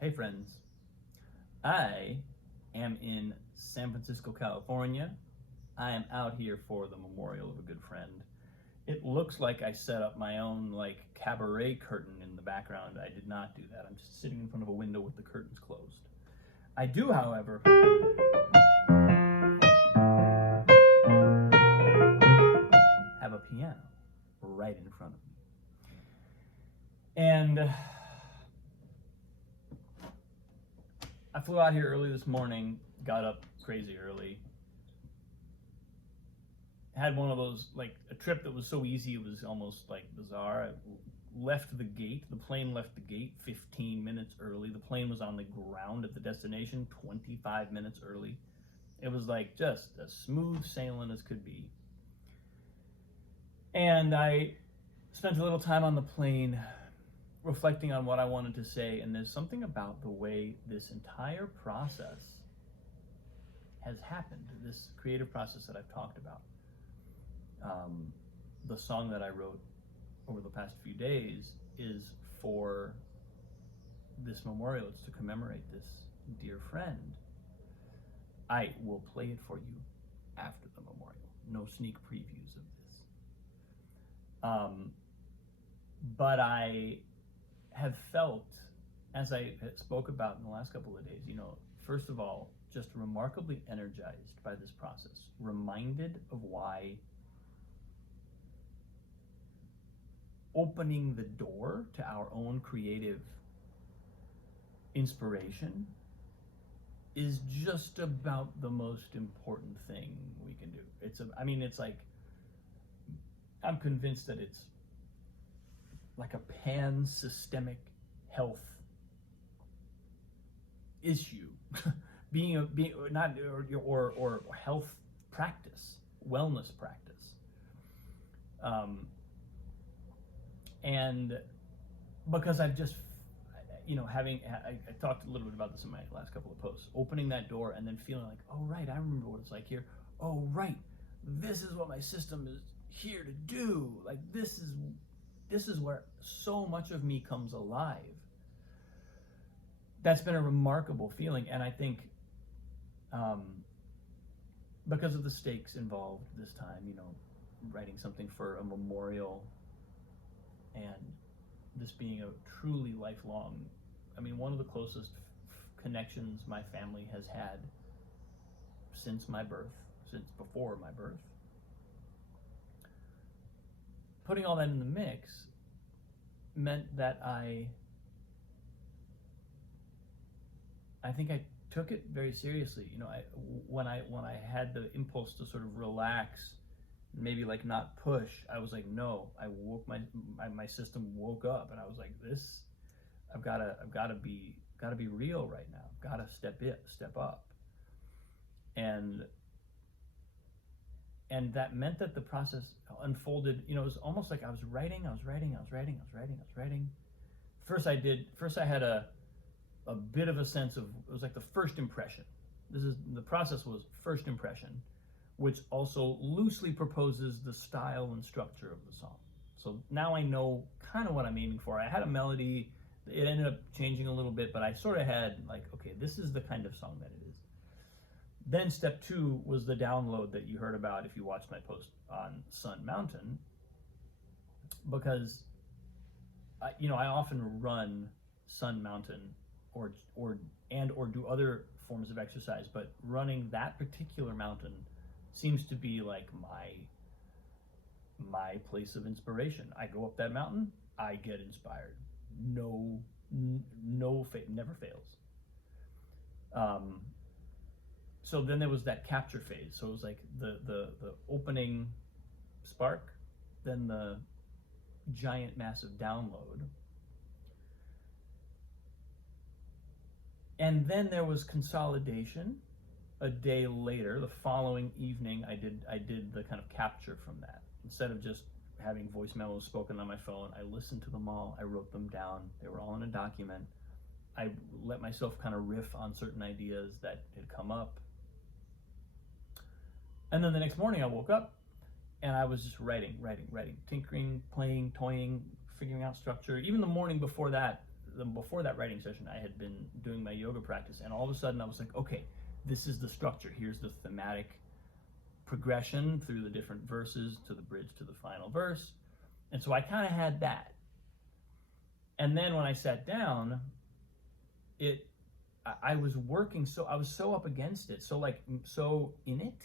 Hey friends, I am in San Francisco, California. I am out here for the memorial of a good friend. It looks like I set up my own cabaret curtain in the background. I did not do that. I'm just sitting in front of a window with the curtains closed. I do, however, have a piano right in front of me. And I flew out here early this morning, got up crazy early, had one of those, like a trip that was so easy it was almost like bizarre. I left the gate, the plane left the gate 15 minutes early. The plane was on the ground at the destination 25 minutes early. It was like just as smooth sailing as could be. And I spent a little time on the plane reflecting on what I wanted to say, and there's something about the way this entire process has happened, this creative process that I've talked about. The song that I wrote over the past few days is for this memorial. It's to commemorate this dear friend. I will play it for you after the memorial. No sneak previews of this. But I have felt, as I spoke about in the last couple of days, first of all, just remarkably energized by this process, reminded of why opening the door to our own creative inspiration is just about the most important thing we can do. It's like, I'm convinced that it's like a pan-systemic health issue, being not or health practice, wellness practice, and because I've just, I talked a little bit about this in my last couple of posts, opening that door and then feeling like, oh right, I remember what it's like here. Oh right, this is what my system is here to do. Like this is where so much of me comes alive. That's been a remarkable feeling, and I think because of the stakes involved this time, writing something for a memorial, and this being a truly lifelong, one of the closest connections my family has had since my birth, since before my birth. Putting all that in the mix meant that I think I took it very seriously. When I had the impulse to sort of relax, maybe like not push, I was like, no. I woke my system woke up, and I was like, this, I've got to be real right now. I've got to step up, and that meant that the process unfolded. It was almost like I was writing. First I had a bit of a sense of, it was like the first impression. The process was first impression, which also loosely proposes the style and structure of the song. So now I know kind of what I'm aiming for. I had a melody, it ended up changing a little bit, but I sort of had like, okay, this is the kind of song that it is. Then step two was the download that you heard about if you watched my post on Sun Mountain, because I often run Sun Mountain or do other forms of exercise, but running that particular mountain seems to be like my place of inspiration. I go up that mountain, I get inspired. Never fails. So then there was that capture phase. So it was like the opening spark, then the giant massive download, and then there was consolidation. A day later, the following evening, I did the kind of capture from that. Instead of just having voice memos spoken on my phone, I listened to them all. I wrote them down. They were all in a document. I let myself kind of riff on certain ideas that had come up. And then the next morning I woke up and I was just writing, tinkering, playing, toying, figuring out structure. Even the morning before that, before that writing session, I had been doing my yoga practice, and all of a sudden I was like, okay, this is the structure. Here's the thematic progression through the different verses to the bridge to the final verse. And so I kind of had that. And then when I sat down, I was working, so I was so up against it, so in it,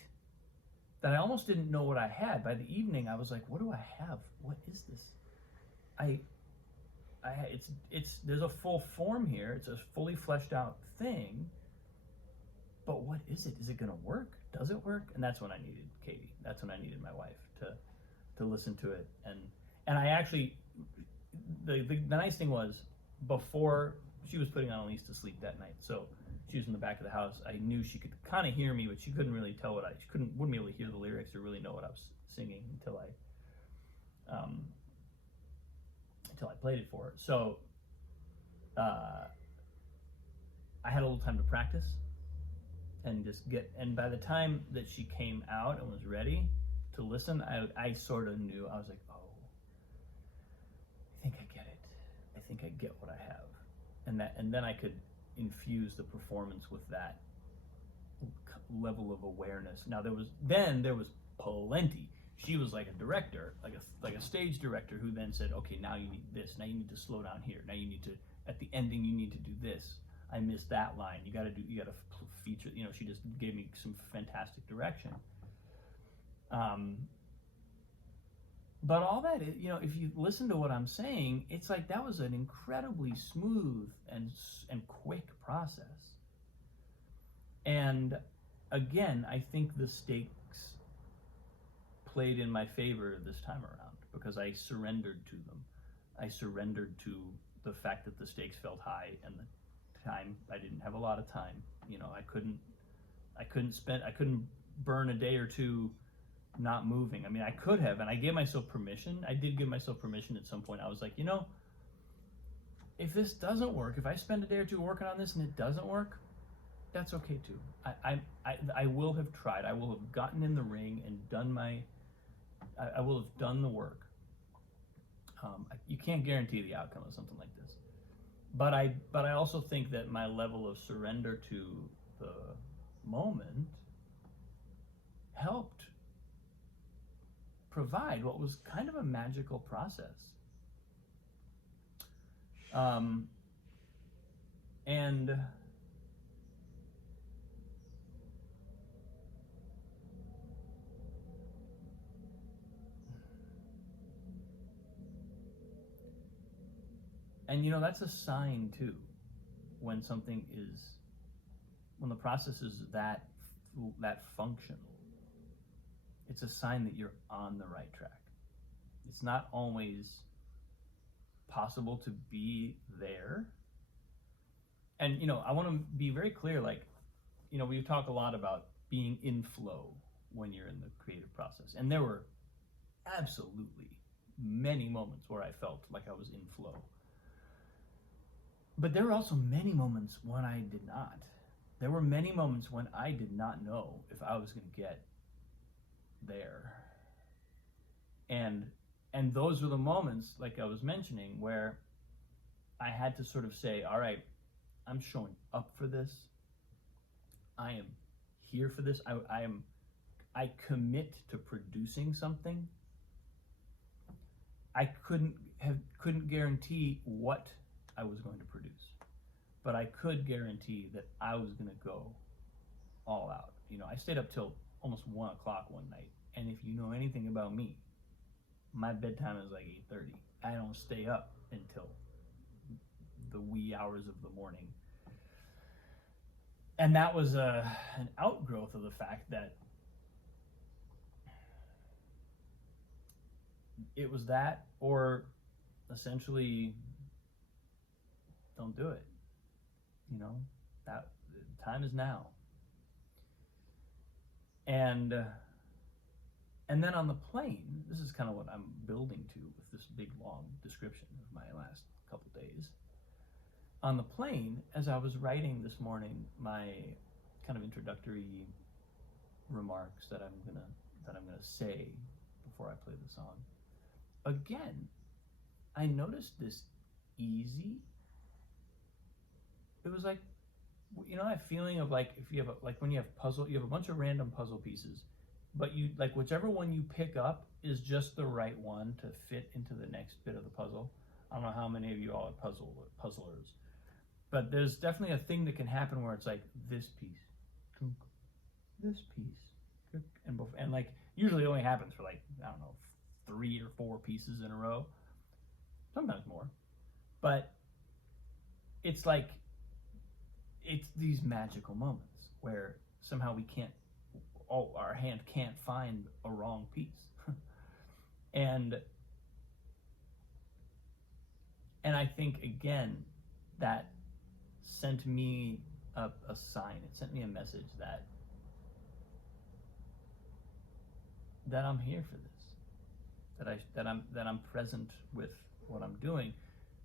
that I almost didn't know what I had. By the evening, I was like, what do I have? What is this? There's a full form here. It's a fully fleshed out thing. But what is it? Is it going to work? Does it work? And that's when I needed Katie. That's when I needed my wife to listen to it. And I actually, the nice thing was, before she was putting Annalise to sleep that night, so she was in the back of the house. I knew she could kind of hear me, but she couldn't really tell wouldn't be able to hear the lyrics or really know what I was singing until I played it for her. So I had a little time to practice and and by the time that she came out and was ready to listen, I sort of knew. I was like, oh, I think I get it. I think I get what I have. And then I could infuse the performance with that level of awareness. Now there was plenty. She was like a director, like a stage director, who then said, okay, now you need this. Now you need to slow down here. Now you need to, at the ending, you need to do this. I missed that line. You got to feature. She just gave me some fantastic direction. But all that, if you listen to what I'm saying, it's like that was an incredibly smooth and quick process. And again, I think the stakes played in my favor this time around because I surrendered to them. I surrendered to the fact that the stakes felt high and the time, I didn't have a lot of time. I couldn't burn a day or two not moving. I mean, I could have, and I gave myself permission. I did give myself permission at some point. I was like, if this doesn't work, if I spend a day or two working on this and it doesn't work, that's okay too. I will have tried. I will have gotten in the ring and I will have done the work. You can't guarantee the outcome of something like this. But I also think that my level of surrender to the moment helped provide what was kind of a magical process. And that's a sign too, when the process is that functional. It's a sign that you're on the right track. It's not always possible to be there. And I want to be very clear, we talk a lot about being in flow when you're in the creative process. And there were absolutely many moments where I felt like I was in flow. But there were also many moments when I did not. There were many moments when I did not know if I was going to get there. And those were the moments, like I was mentioning, where I had to sort of say, all right, I'm showing up for this. I am here for this. I commit to producing something. I couldn't guarantee what I was going to produce, but I could guarantee that I was going to go all out. I stayed up till almost 1 o'clock one night, and if you know anything about me, my bedtime is like 8:30. I don't stay up until the wee hours of the morning, and that was an outgrowth of the fact that it was that, or essentially, don't do it. That time is now. And then on the plane, this is kind of what I'm building to with this big long description of my last couple days. On the plane, as I was writing this morning, my kind of introductory remarks that I'm gonna say before I play the song, again, I noticed this easy it was like, you know, that feeling of like, if you have like when you have puzzle, you have a bunch of random puzzle pieces, but you like whichever one you pick up is just the right one to fit into the next bit of the puzzle. I don't know how many of you all are puzzlers, but there's definitely a thing that can happen where it's like this piece, this piece, and like usually it only happens for like, I don't know, 3 or 4 pieces in a row, sometimes more, but it's like, it's these magical moments where somehow we can't, our hand can't find a wrong piece. and I think again that sent me a sign. It sent me a message that I'm here for this, that I'm present with what I'm doing,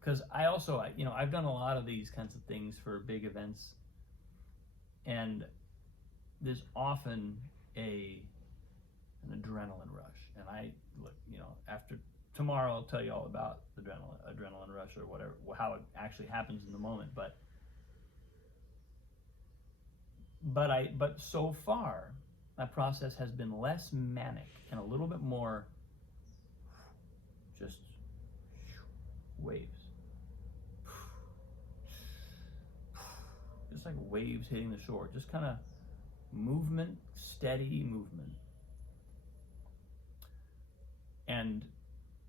because I also, you know, I've done a lot of these kinds of things for big events, and there's often an adrenaline rush, and I look, you know, after tomorrow I'll tell you all about the adrenaline rush or whatever, how it actually happens in the moment, but so far that process has been less manic and a little bit more just waves, just like waves hitting the shore, just kind of movement, steady movement. And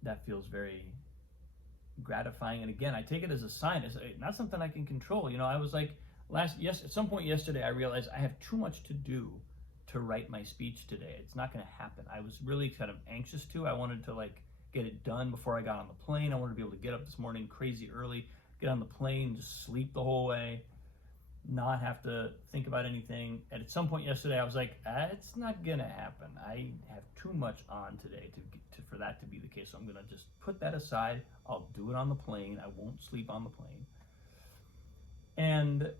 that feels very gratifying. And again, I take it as a sign. It's not something I can control. You know, I was like, at some point yesterday, I realized I have too much to do to write my speech today. It's not going to happen. I was really kind of anxious to. I wanted to like get it done before I got on the plane. I wanted to be able to get up this morning crazy early, get on the plane, just sleep the whole way, not have to think about anything. And at some point yesterday, I was like, it's not going to happen. I have too much on today for that to be the case. So I'm going to just put that aside. I'll do it on the plane. I won't sleep on the plane. And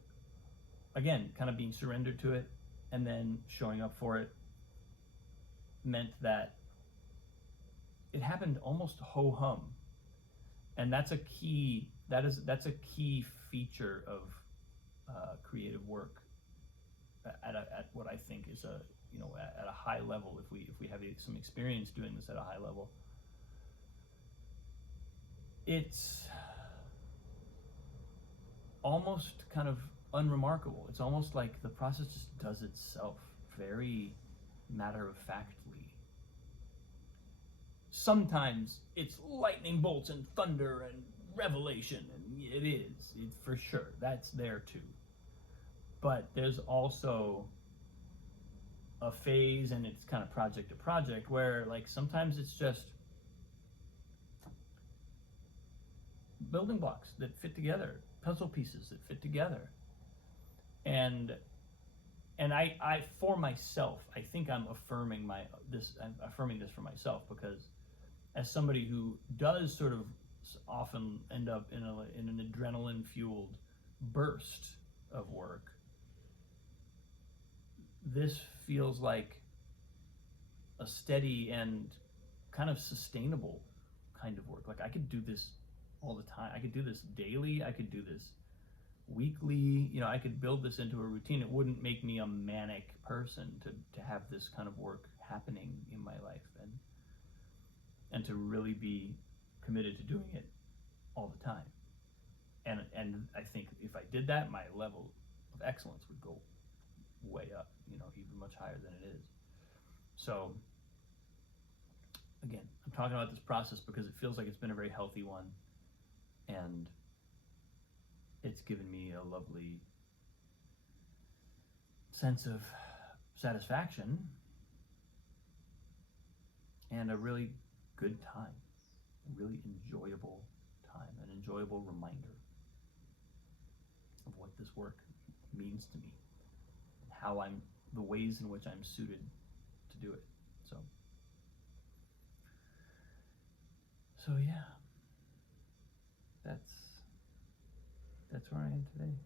again, kind of being surrendered to it and then showing up for it meant that it happened almost ho-hum. And that's a key feature of creative work at what I think is at a high level. If we have some experience doing this at a high level, it's almost kind of unremarkable. It's almost like the process just does itself very matter-of-factly. Sometimes it's lightning bolts and thunder and revelation, and it is, for sure, that's there too. But there's also a phase, and it's kind of project to project, where like sometimes it's just building blocks that fit together, puzzle pieces that fit together. And I for myself, I think I'm affirming this for myself, because as somebody who does sort of often end up in an adrenaline fueled burst of work, this feels like a steady and kind of sustainable kind of work. Like I could do this all the time. I could do this daily. I could do this weekly. You know, I could build this into a routine. It wouldn't make me a manic person to have this kind of work happening in my life, and to really be committed to doing it all the time. And I think if I did that, my level of excellence would go way up, you know, even much higher than it is. So again, I'm talking about this process because it feels like it's been a very healthy one, and it's given me a lovely sense of satisfaction and a really good time, a really enjoyable time, an enjoyable reminder of what this work means to me, and the ways in which I'm suited to do it. So yeah, that's where I am today.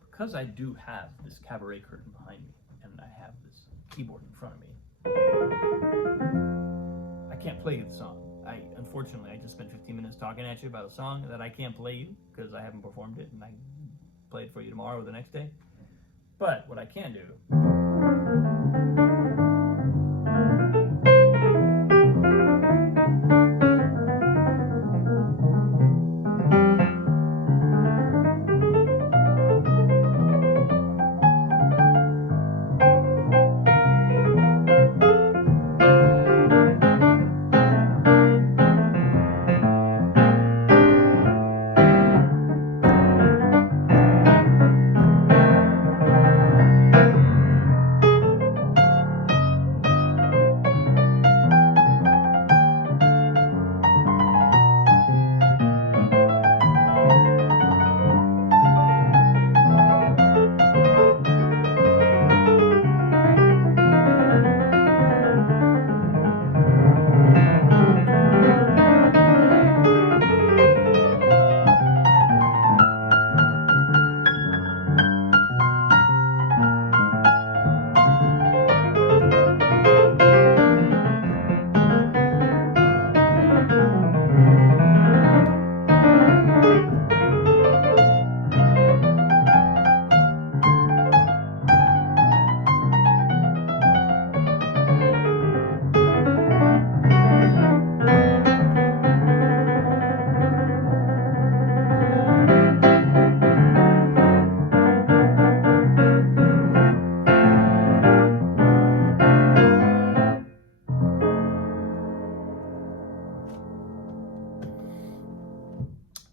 Because I do have this cabaret curtain behind me, and I have this keyboard in front of me, I can't play you the song. Unfortunately, I just spent 15 minutes talking at you about a song that I can't play you because I haven't performed it, and play it for you tomorrow or the next day. But what I can do,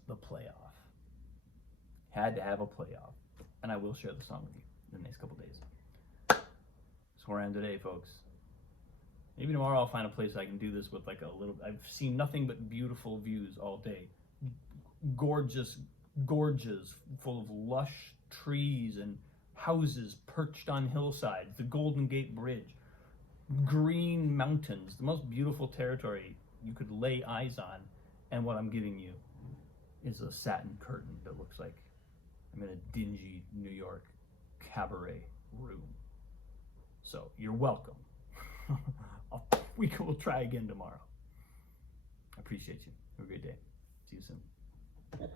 the playoff. Had to have a playoff. And I will share the song with you in the next couple days. That's where I am today, folks. Maybe tomorrow I'll find a place I can do this with like a little. I've seen nothing but beautiful views all day. Gorgeous gorges full of lush trees and houses perched on hillsides, the Golden Gate Bridge, green mountains, the most beautiful territory you could lay eyes on. And what I'm giving you is a satin curtain that looks like I'm in a dingy New York cabaret room. So you're welcome. We'll try again tomorrow. I appreciate you. Have a great day. See you soon.